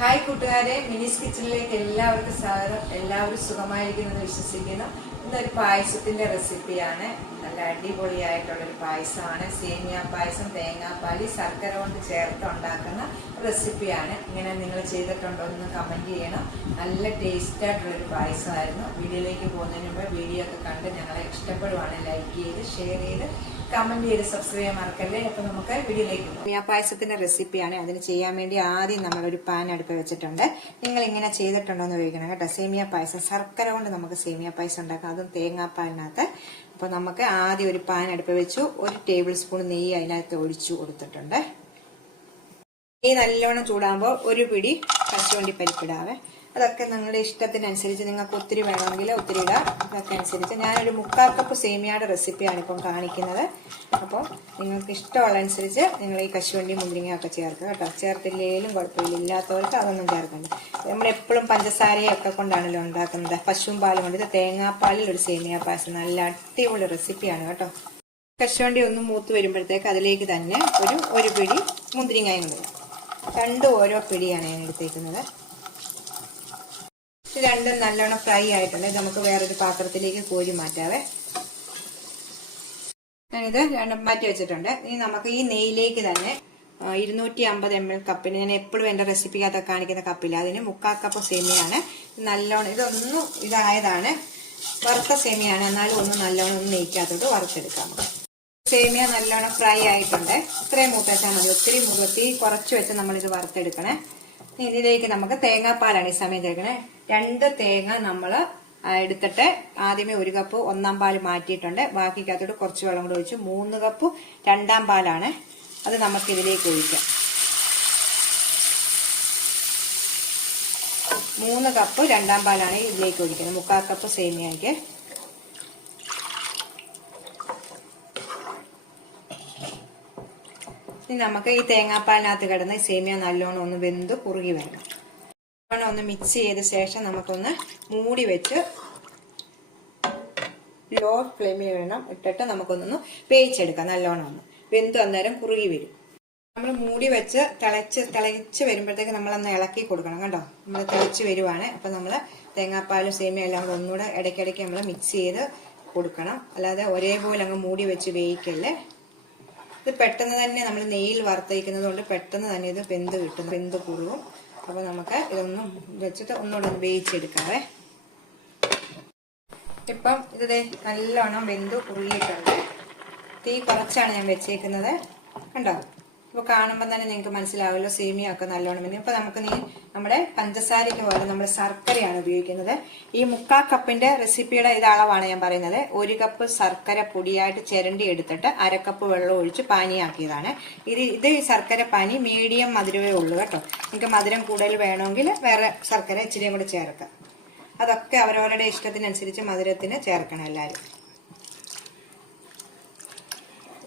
Hi കൂട്ടുകാരെ. മിനിസ് കിച്ചണിലേക്ക് എല്ലാവർക്കും സ്വാഗതം. എല്ലാവരും സുഖമായിരിക്കുമെന്ന് വിശ്വസിക്കുന്നു. ഇന്നൊരു പായസത്തിന്റെ റെസിപ്പിയാണ്. നല്ല അടിപൊളിയായിട്ടുള്ളൊരു പായസമാണ്. സേമിയ പായസം തേങ്ങാപ്പാലി ശർക്കര കൊണ്ട് ചേർത്ത് ഉണ്ടാക്കുന്ന റെസിപ്പിയാണ്. ഇങ്ങനെ നിങ്ങൾ ചെയ്തിട്ടുണ്ടോ എന്ന് കമന്റ് ചെയ്യണം. നല്ല ടേസ്റ്റ് ആയിട്ടുള്ള ഒരു പായസമായിരുന്നു. വീഡിയോയിലേക്ക് പോകുന്നതിന് മുമ്പ് വീഡിയോ ഒക്കെ കണ്ട് ഞങ്ങളെ ഇഷ്ടപ്പെടുവാണ് ലൈക്ക് ചെയ്ത് ഷെയർ ചെയ്ത് കമന്റ് ചെയ്ത് സബ്സ്ക്രൈബ് ചെയ്യാൻ മറക്കല്ലേ? അപ്പൊ നമുക്ക് വീഡിയോയിലേക്ക് സേമിയ പായസത്തിന്റെ റെസിപ്പിയാണ്. അതിന് ചെയ്യാൻ വേണ്ടി ആദ്യം നമ്മൾ ഒരു പാൻ അടുപ്പ് വെച്ചിട്ടുണ്ട്. നിങ്ങൾ ഇങ്ങനെ ചെയ്തിട്ടുണ്ടോ എന്ന് ചോദിക്കണം കേട്ടോ. സേമിയ പായസം ശർക്കര കൊണ്ട് നമുക്ക് സേമിയ പായസം ഉണ്ടാക്കാം. അതും തേങ്ങാപ്പാലിനകത്ത്. അപ്പൊ നമുക്ക് ആദ്യം ഒരു പാൻ അടുപ്പ് വെച്ചു. ഒരു ടേബിൾ സ്പൂൺ നെയ്യ് അതിനകത്ത് ഒഴിച്ചു കൊടുത്തിട്ടുണ്ട്. നെയ്യ് നല്ലോണം ചൂടാകുമ്പോൾ ഒരു പിടി കശുവണ്ടി പരിപ്പിടാവേ അതൊക്കെ നിങ്ങളുടെ ഇഷ്ടത്തിനനുസരിച്ച് നിങ്ങൾക്ക് ഒത്തിരി വേണമെങ്കിൽ ഒത്തിരി ഇടാം. അതൊക്കെ അനുസരിച്ച് ഞാനൊരു മുക്കാൽ കപ്പ് സേമിയയുടെ റെസിപ്പിയാണ് ഇപ്പം കാണിക്കുന്നത്. അപ്പോൾ നിങ്ങൾക്ക് ഇഷ്ടമുള്ള അനുസരിച്ച് നിങ്ങൾ ഈ കശുവണ്ടി മുന്തിരിങ്ങയൊക്കെ ചേർക്കുക കേട്ടോ. ചേർത്തില്ലേലും കുഴപ്പമില്ല. ഇല്ലാത്തവർക്ക് അതൊന്നും ചേർക്കണ്ട. നമ്മളെപ്പോഴും പഞ്ചസാരയൊക്കെ കൊണ്ടാണല്ലോ ഉണ്ടാക്കുന്നത്. പശുവും പാലും കൊണ്ട് തേങ്ങാപ്പാലിൽ ഒരു സേമിയ പായസം. നല്ല അടിപൊളി റെസിപ്പിയാണ് കേട്ടോ. കശുവണ്ടി ഒന്ന് മൂത്ത് വരുമ്പോഴത്തേക്ക് അതിലേക്ക് തന്നെ ഒരു ഒരു പിടി മുന്തിരിങ്ങയും കൊടുക്കും. രണ്ടും ഓരോ പിടിയാണ് ഞാൻ എടുത്തേക്കുന്നത്. ഇത് രണ്ടും നല്ലോണം ഫ്രൈ ആയിട്ടുണ്ട്. നമുക്ക് വേറൊരു പാത്രത്തിലേക്ക് കോരി മാറ്റാവേ. ഞാനിത് രണ്ടും മാറ്റി വെച്ചിട്ടുണ്ട്. ഇനി നമുക്ക് ഈ നെയ്യിലേക്ക് തന്നെ ഇരുന്നൂറ്റി അമ്പത് എം എൽ കപ്പിന് ഞാൻ എപ്പോഴും എന്റെ റെസിപ്പിക്കകത്ത് കാണിക്കുന്ന കപ്പില്ല. അതിന് മുക്കാൽ കപ്പ് സേമിയാണ് നല്ലോണം ഇതൊന്നും ഇതായതാണ്. വറുത്ത സേമിയാണ്. എന്നാലും ഒന്ന് നല്ലോണം ഒന്ന് നെയ്ക്കാത്തത് വറുത്തെടുക്കാം സേമിയ നല്ലോണം ഫ്രൈ ആയിട്ടുണ്ട്. ഇത്രയും മൂത്തേച്ചാൽ മതി. ഒത്തിരി മുഖത്തി കുറച്ച് വെച്ച് നമ്മളിത് വറുത്തെടുക്കണേ. ഇതിലേക്ക് നമുക്ക് തേങ്ങാപ്പാലാണ് ഈ സമയം ചേർക്കണേ. രണ്ട് തേങ്ങ നമ്മൾ എടുത്തിട്ട് ആദ്യമേ ഒരു കപ്പ് ഒന്നാം പാൽ മാറ്റിയിട്ടുണ്ട്. ബാക്കിക്കകത്തോട്ട് കുറച്ച് വെള്ളം കൂടെ ഒഴിച്ചു മൂന്ന് കപ്പ് രണ്ടാം പാലാണ് അത് നമുക്ക് ഇതിലേക്ക് ഒഴിക്കാം. മൂന്ന് കപ്പ് രണ്ടാം പാലാണ് ഇതിലേക്ക് ഒഴിക്കുന്നത്. മുക്കാൽ കപ്പ് സേമിയയ്ക്ക് ഇനി നമുക്ക് ഈ തേങ്ങാപ്പാലിനകത്ത് കിടന്ന് സേമിയ നല്ലോണം ഒന്ന് വെന്ത് കുറുകി വരണം. നല്ലോണം ഒന്ന് മിക്സ് ചെയ്ത ശേഷം നമുക്കൊന്ന് മൂടി വെച്ച് ലോ ഫ്ലെയിമിൽ വേണം ഇട്ടിട്ട് നമുക്കൊന്നൊന്ന് വേവിച്ചെടുക്കാം നല്ലോണം ഒന്ന്. വെന്ത് അന്നേരം കുറുകി വരും. നമ്മൾ മൂടി വെച്ച് തിളച്ച് തിളച്ച് വരുമ്പോഴത്തേക്ക് നമ്മളൊന്ന് ഇളക്കി കൊടുക്കണം കേട്ടോ. നമ്മൾ തിളച്ച് വരുവാണ്. അപ്പം നമ്മൾ തേങ്ങാപ്പാലും സേമിയ എല്ലാം കൂടെ ഒന്നുകൂടെ ഇടയ്ക്കിടയ്ക്ക് നമ്മൾ മിക്സ് ചെയ്ത് കൊടുക്കണം. അല്ലാതെ ഒരേപോലെ അങ്ങ് മൂടി വെച്ച് വേവിക്കല്ലേ? ഇത് പെട്ടെന്ന് തന്നെ നമ്മൾ നെയ്യിൽ വറുത്തയക്കുന്നത് കൊണ്ട് പെട്ടെന്ന് തന്നെ ഇത് വെന്ത് കിട്ടും. വെന്ത് കുറുകും അപ്പോൾ നമുക്ക് ഇതൊന്നും വെച്ചിട്ട് ഒന്നുകൂടെ ഒന്ന് വേവിച്ചെടുക്കാവേ. ഇപ്പം ഇത് നല്ലോണം വെന്ത് ഉള്ളിട്ടുണ്ട് തീ കുറച്ചാണ് ഞാൻ വെച്ചേക്കുന്നത്. കണ്ടോ? ഇപ്പോൾ കാണുമ്പോൾ തന്നെ നിങ്ങൾക്ക് മനസ്സിലാവുമല്ലോ സേമിയ ഒക്കെ നല്ലോണം വെന്ത്. അപ്പോൾ നമുക്ക് നീ നമ്മുടെ പഞ്ചസാരയ്ക്ക് പോലെ നമ്മൾ ശർക്കരയാണ് ഉപയോഗിക്കുന്നത്. ഈ മുക്കാൽ കപ്പിന്റെ റെസിപ്പിയുടെ ഇത് അളവാണ് ഞാൻ പറയുന്നത്. ഒരു കപ്പ് ശർക്കര പൊടിയായിട്ട് ചിരണ്ടി എടുത്തിട്ട് അരക്കപ്പ് വെള്ളം ഒഴിച്ച് പാനിയാക്കിയതാണ്. ഇത് ഇത് ശർക്കര പാനി മീഡിയം മധുരമേ ഉള്ളൂ കേട്ടോ. നിങ്ങൾക്ക് മധുരം കൂടുതൽ വേണമെങ്കിൽ വേറെ ശർക്കര ഇച്ചിരിയും കൂടെ ചേർക്കാം. അതൊക്കെ അവരവരുടെ ഇഷ്ടത്തിനനുസരിച്ച് മധുരത്തിന് ചേർക്കണം എല്ലാവരും.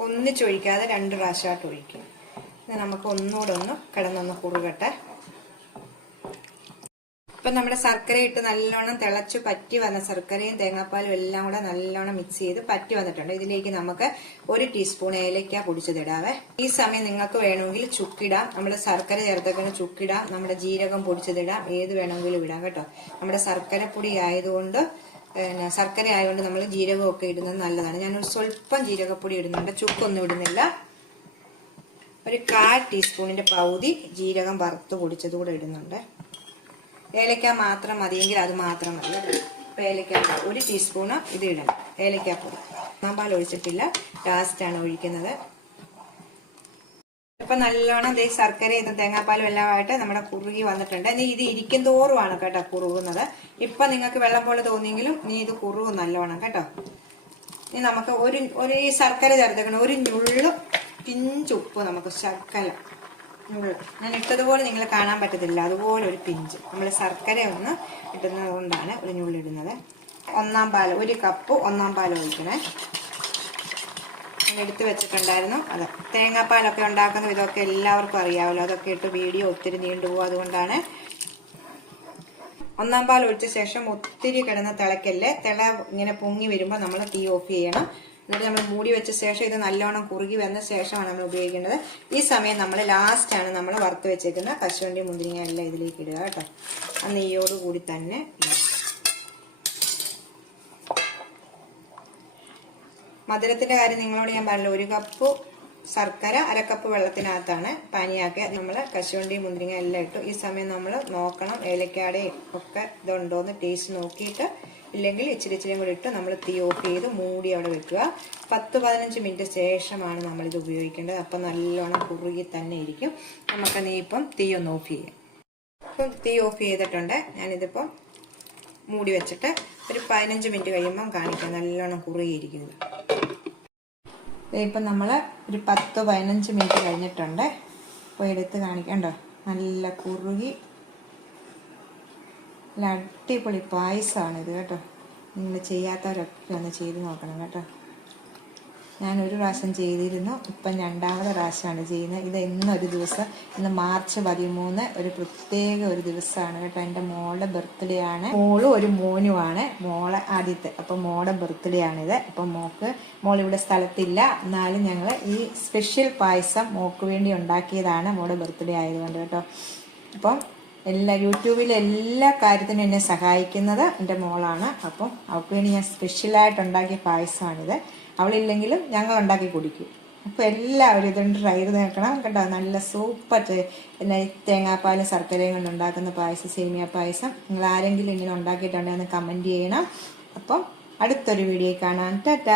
ഒന്നിച്ചൊഴിക്കാതെ രണ്ട് പ്രാവശ്യമായിട്ട് ഒഴിക്കും. നമുക്ക് ഒന്നുകൂടെ ഒന്ന് കിടന്നൊന്ന് കുറുകട്ടെ. ഇപ്പം നമ്മുടെ ശർക്കര ഇട്ട് നല്ലോണം തിളച്ച് പറ്റി വന്ന ശർക്കരയും തേങ്ങാപ്പാലും എല്ലാം കൂടെ നല്ലോണം മിക്സ് ചെയ്ത് പറ്റി വന്നിട്ടുണ്ട്. ഇതിലേക്ക് നമുക്ക് ഒരു ടീസ്പൂൺ ഏലക്ക പൊടിച്ചതിടാവേ ഈ സമയം നിങ്ങൾക്ക് വേണമെങ്കിൽ ചുക്കിടാം. നമ്മുടെ ശർക്കര ചേർത്തക്കണ ചുക്കിടാം. നമ്മുടെ ജീരകം പൊടിച്ചതിടാം ഏത് വേണമെങ്കിലും ഇടാം കേട്ടോ. നമ്മുടെ ശർക്കര പൊടി ആയതുകൊണ്ട് പിന്നെ ശർക്കര ആയതുകൊണ്ട് നമ്മൾ ജീരകമൊക്കെ ഇടുന്നത് നല്ലതാണ്. ഞാനൊരു സ്വല്പം ജീരകപ്പൊടി ഇടുന്നുണ്ട്. ചുക്കൊന്നും ഇടുന്നില്ല. ഒരു കാൽ ടീസ്പൂണിന്റെ പകുതി ജീരകം വറുത്ത് പൊടിച്ചത് കൂടെ ഇടുന്നുണ്ട്. ഏലക്ക മാത്രം മതിയെങ്കിൽ അത് മാത്രം മതി. അപ്പൊ ഏലക്ക ഒരു ടീസ്പൂണ് ഇത് ഇടണം. ഏലക്കാപ്പൊടി. ഒന്നാം പാൽ ഒഴിച്ചിട്ടില്ല ലാസ്റ്റാണ് ഒഴിക്കുന്നത്. ഇപ്പൊ നല്ലോണം ദേ ശർക്കര ഇത് തേങ്ങാപ്പാലും എല്ലാമായിട്ട് നമ്മുടെ കുറുകി വന്നിട്ടുണ്ട്. ഇനി ഇത് ഇരിക്കും തോറുമാണ് കേട്ടോ കുറുകുന്നത്. ഇപ്പൊ നിങ്ങൾക്ക് വെള്ളം പോലെ തോന്നിയെങ്കിലും നീ ഇത് കുറുകും നല്ലോണം കേട്ടോ. ഇനി നമുക്ക് ഒരു ഒരു ശർക്കര ചേർത്തേക്കണം ഒരു ഞുള്ളു പിഞ്ചുപ്പ് നമുക്ക് ശർക്കര ഞാൻ ഇട്ടതുപോലെ നിങ്ങൾ കാണാൻ പറ്റത്തില്ല. അതുപോലെ ഒരു പിഞ്ച്. നമ്മൾ ശർക്കര ഒന്ന് ഇടുന്നത് കൊണ്ടാണ് ഉളിഞ്ഞുള്ളി ഇടുന്നത്. ഒന്നാം പാൽ ഒരു കപ്പ് ഒന്നാം പാൽ ഒഴിക്കണേ. എടുത്തു വെച്ചിട്ടുണ്ടായിരുന്നു അത്. തേങ്ങാപ്പാലൊക്കെ ഉണ്ടാക്കുന്ന ഇതൊക്കെ എല്ലാവർക്കും അറിയാമല്ലോ അതൊക്കെ ഇട്ട് വീഡിയോ ഒത്തിരി നീണ്ടുപോകും അതുകൊണ്ടാണ്. ഒന്നാം പാൽ ഒഴിച്ച ശേഷം ഒത്തിരി കിടന്ന് തിളക്കല്ലേ? തിള ഇങ്ങനെ പൊങ്ങി വരുമ്പോൾ നമ്മൾ തീ ഓഫ് ചെയ്യണം. എന്നിട്ട് നമ്മൾ മൂടി വെച്ച ശേഷം ഇത് നല്ലോണം കുറുകി വന്ന ശേഷമാണ് നമ്മൾ ഉപയോഗിക്കേണ്ടത്. ഈ സമയം നമ്മൾ ലാസ്റ്റാണ് നമ്മൾ വറുത്ത് വെച്ചേക്കുന്ന കശുവണ്ടി മുന്തിരിങ്ങ എല്ലാം ഇതിലേക്ക് ഇടുക കേട്ടോ. ആ നെയ്യോട് കൂടി തന്നെ മധുരത്തിന്റെ കാര്യം നിങ്ങളോട് ഞാൻ പറഞ്ഞു ഒരു കപ്പ് ശർക്കര അരക്കപ്പ് കപ്പ് വെള്ളത്തിനകത്താണ് പാനിയാക്കി നമ്മൾ കശുവണ്ടി മുന്തിരിങ്ങ എല്ലാം ഇട്ടു. ഈ സമയം നമ്മൾ നോക്കണം ഏലക്കാടയും ഒക്കെ ഇതുണ്ടോന്ന് ടേസ്റ്റ് നോക്കിയിട്ട് ഇല്ലെങ്കിൽ ഇച്ചിരി ഇച്ചിരി കൂടി ഇട്ട് നമ്മൾ തീ ഓഫ് ചെയ്ത് മൂടി അവിടെ വെക്കുക. പത്ത് പതിനഞ്ച് മിനിറ്റ് ശേഷമാണ് നമ്മളിത് ഉപയോഗിക്കേണ്ടത്. അപ്പം നല്ലോണം കുറുകി തന്നെ ഇരിക്കും. നമുക്ക് നീ ഇപ്പം തീ ഒന്ന് ഓഫ് ചെയ്യാം. ഇപ്പം തീ ഓഫ് ചെയ്തിട്ടുണ്ട്. ഞാനിതിപ്പം മൂടി വെച്ചിട്ട് ഒരു പതിനഞ്ച് മിനിറ്റ് കഴിയുമ്പം കാണിക്കാം. നല്ലോണം കുറുകിയിരിക്കുന്നത്. ഇപ്പം നമ്മൾ ഒരു പത്ത് പതിനഞ്ച് മിനിറ്റ് കഴിഞ്ഞിട്ടുണ്ട്. അപ്പോൾ എടുത്ത് കാണിക്കണ്ടോ നല്ല കുറുകി നല്ല അടിപൊളി പായസമാണ് ഇത് കേട്ടോ. നിങ്ങൾ ചെയ്യാത്തവരൊക്കെ ഒന്ന് ചെയ്ത് നോക്കണം കേട്ടോ. ഞാൻ ഒരു പ്രാവശ്യം ചെയ്തിരുന്നു. ഇപ്പം രണ്ടാമത്തെ പ്രാവശ്യമാണ് ചെയ്യുന്നത്. ഇത് ഇന്നൊരു ദിവസം ഇന്ന് മാർച്ച് പതിമൂന്ന് ഒരു പ്രത്യേക ഒരു ദിവസമാണ് കേട്ടോ. എന്റെ മോളുടെ ബർത്ത്ഡേ ആണ്. മോളും ഒരു മോനുമാണ്. മോളെ ആദ്യത്തെ. അപ്പം മോളുടെ ബർത്ത്ഡേ ആണിത്. അപ്പം മോക്ക് മോളിവിടെ സ്ഥലത്തില്ല. എന്നാലും ഞങ്ങൾ ഈ സ്പെഷ്യൽ പായസം മോക്ക് വേണ്ടി ഉണ്ടാക്കിയതാണ് മോളുടെ ബർത്ത്ഡേ ആയതുകൊണ്ട് കേട്ടോ. അപ്പം എല്ലാ യൂട്യൂബിലെ എല്ലാ കാര്യത്തിനും എന്നെ സഹായിക്കുന്നത് എന്റെ മോളാണ്. അപ്പം അവൾക്ക് വേണ്ടി ഞാൻ സ്പെഷ്യലായിട്ട് ഉണ്ടാക്കിയ പായസമാണിത്. അവളില്ലെങ്കിലും ഞങ്ങൾ ഉണ്ടാക്കി കുടിക്കും. അപ്പോൾ എല്ലാവരും ഇതും ട്രൈ ചെയ്ത് നോക്കണം. കേട്ടോ നല്ല സൂപ്പർ പിന്നെ തേങ്ങാപ്പാലും ശർക്കരയും കൊണ്ട് ഉണ്ടാക്കുന്ന പായസം സേമിയ പായസം. നിങ്ങൾ ആരെങ്കിലും ഇങ്ങനെ ഉണ്ടാക്കിയിട്ടുണ്ടെങ്കിൽ ഒന്ന് കമന്റ് ചെയ്യണം. അപ്പം അടുത്തൊരു വീഡിയോ കാണാൻ ടാറ്റ.